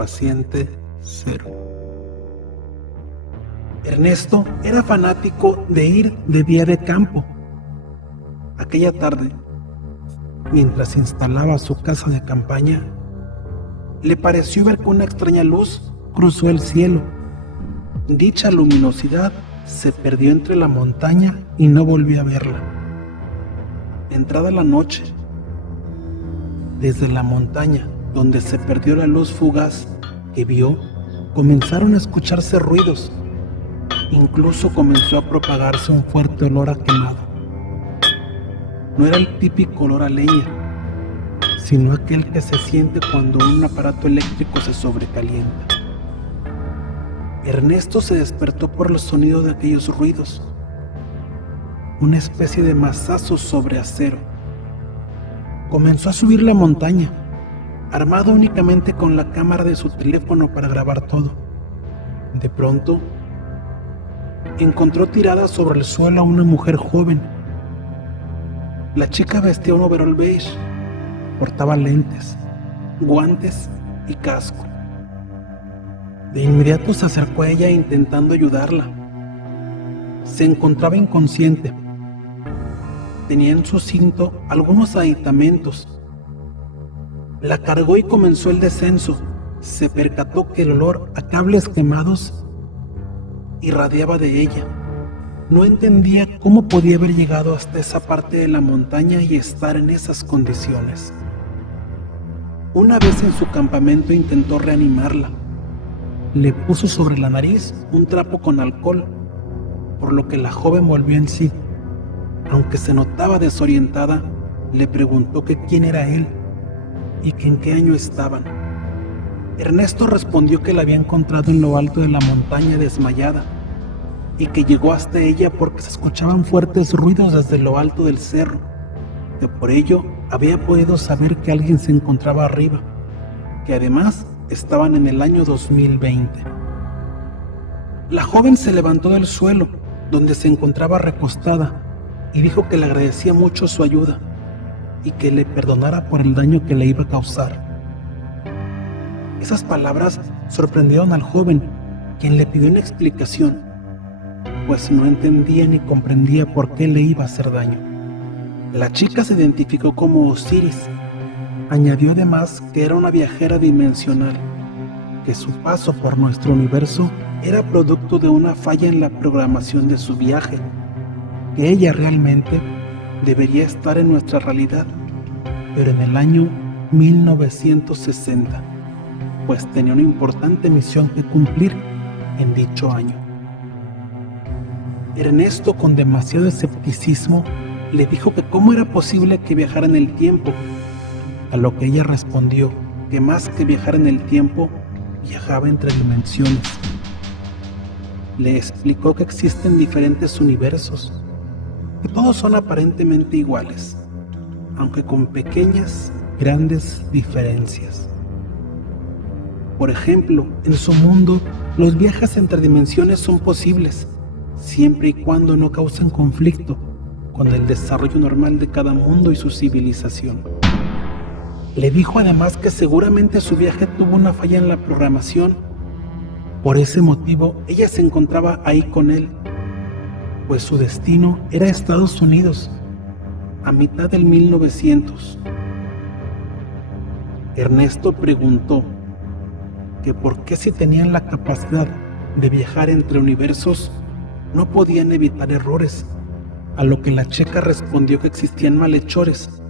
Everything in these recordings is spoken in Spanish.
paciente cero. Ernesto era fanático de ir de día de campo. Aquella tarde, mientras instalaba su casa de campaña, le pareció ver que una extraña luz cruzó el cielo. Dicha luminosidad se perdió entre la montaña y no volvió a verla. Entrada la noche, desde la montaña donde se perdió la luz fugaz que vio, comenzaron a escucharse ruidos. Incluso comenzó a propagarse un fuerte olor a quemado. No era el típico olor a leña, sino aquel que se siente cuando un aparato eléctrico se sobrecalienta. Ernesto se despertó por el sonido de aquellos ruidos, una especie de mazazos sobre acero. Comenzó a subir la montaña, armado únicamente con la cámara de su teléfono para grabar todo. De pronto, encontró tirada sobre el suelo a una mujer joven. La chica vestía un overol beige, portaba lentes, guantes y casco. De inmediato se acercó a ella intentando ayudarla. Se encontraba inconsciente. Tenía en su cinto algunos aditamentos. La cargó y comenzó el descenso. Se percató que el olor a cables quemados irradiaba de ella. No entendía cómo podía haber llegado hasta esa parte de la montaña y estar en esas condiciones. Una vez en su campamento intentó reanimarla. Le puso sobre la nariz un trapo con alcohol, por lo que la joven volvió en sí. Aunque se notaba desorientada, le preguntó que quién era él y que en qué año estaban. Ernesto respondió que la había encontrado en lo alto de la montaña desmayada y que llegó hasta ella porque se escuchaban fuertes ruidos desde lo alto del cerro, que por ello había podido saber que alguien se encontraba arriba, que además estaban en el año 2020. La joven se levantó del suelo, donde se encontraba recostada, y dijo que le agradecía mucho su ayuda y que le perdonara por el daño que le iba a causar. Esas palabras sorprendieron al joven, quien le pidió una explicación, pues no entendía ni comprendía por qué le iba a hacer daño. La chica se identificó como Osiris. Añadió además que era una viajera dimensional, que su paso por nuestro universo era producto de una falla en la programación de su viaje, que ella realmente debería estar en nuestra realidad, pero en el año 1960, pues tenía una importante misión que cumplir en dicho año. Ernesto, con demasiado escepticismo, le dijo que cómo era posible que viajara en el tiempo, a lo que ella respondió que más que viajar en el tiempo, viajaba entre dimensiones. Le explicó que existen diferentes universos, que todos son aparentemente iguales, aunque con pequeñas, grandes diferencias. Por ejemplo, en su mundo, los viajes entre dimensiones son posibles, siempre y cuando no causen conflicto con el desarrollo normal de cada mundo y su civilización. Le dijo además que seguramente su viaje tuvo una falla en la programación. Por ese motivo, ella se encontraba ahí con él, pues su destino era Estados Unidos, a mitad del 1900. Ernesto preguntó que por qué, si tenían la capacidad de viajar entre universos, no podían evitar errores, a lo que la chica respondió que existían malhechores,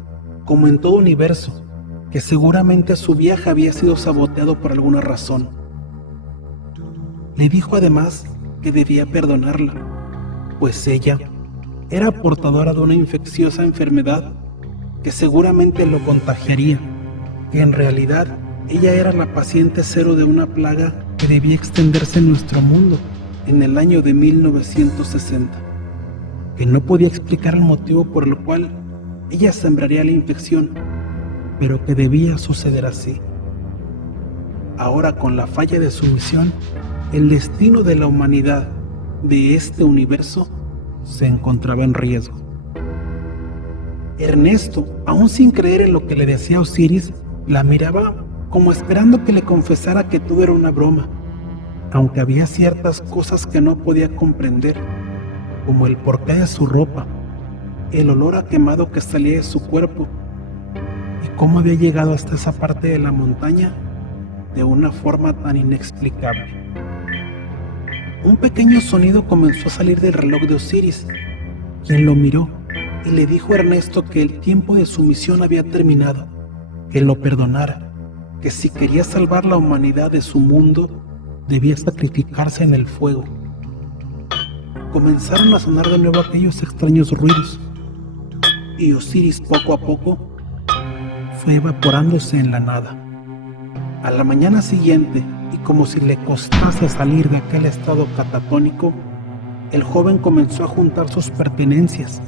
como en todo universo, que seguramente su viaje había sido saboteado por alguna razón. Le dijo además que debía perdonarla, pues ella era portadora de una infecciosa enfermedad que seguramente lo contagiaría, que en realidad ella era la paciente cero de una plaga que debía extenderse en nuestro mundo en el año de 1960, que no podía explicar el motivo por el cual ella sembraría la infección, pero que debía suceder así. Ahora, con la falla de su misión, el destino de la humanidad de este universo se encontraba en riesgo. Ernesto, aún sin creer en lo que le decía Osiris, la miraba como esperando que le confesara que todo era una broma, aunque había ciertas cosas que no podía comprender, como el porqué de su ropa, el olor a quemado que salía de su cuerpo, y cómo había llegado hasta esa parte de la montaña de una forma tan inexplicable. Un pequeño sonido comenzó a salir del reloj de Osiris, quien lo miró y le dijo a Ernesto que el tiempo de su misión había terminado, que lo perdonara, que si quería salvar la humanidad de su mundo, debía sacrificarse en el fuego. Comenzaron a sonar de nuevo aquellos extraños ruidos, y Osiris poco a poco fue evaporándose en la nada. A la mañana siguiente, y como si le costase salir de aquel estado catatónico, el joven comenzó a juntar sus pertenencias.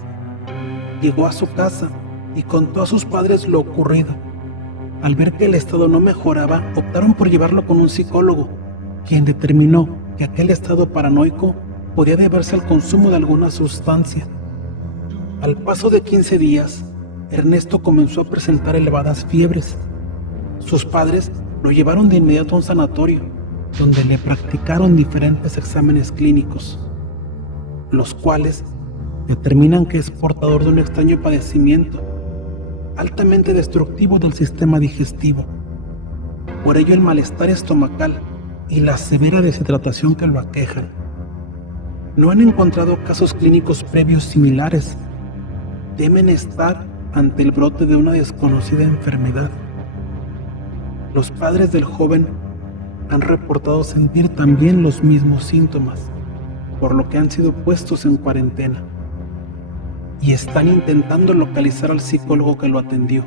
Llegó a su casa y contó a sus padres lo ocurrido. Al ver que el estado no mejoraba, optaron por llevarlo con un psicólogo, quien determinó que aquel estado paranoico podía deberse al consumo de alguna sustancia. Al paso de 15 días, Ernesto comenzó a presentar elevadas fiebres. Sus padres lo llevaron de inmediato a un sanatorio, donde le practicaron diferentes exámenes clínicos, los cuales determinan que es portador de un extraño padecimiento, altamente destructivo del sistema digestivo. Por ello el malestar estomacal y la severa deshidratación que lo aquejan. No han encontrado casos clínicos previos similares. Temen estar ante el brote de una desconocida enfermedad. Los padres del joven han reportado sentir también los mismos síntomas, por lo que han sido puestos en cuarentena y están intentando localizar al psicólogo que lo atendió.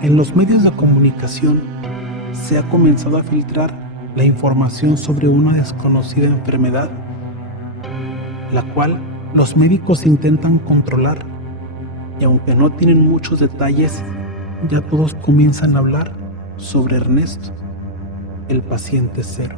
En los medios de comunicación se ha comenzado a filtrar la información sobre una desconocida enfermedad, la cual los médicos intentan controlar, y aunque no tienen muchos detalles, ya todos comienzan a hablar sobre Ernesto, el paciente cero.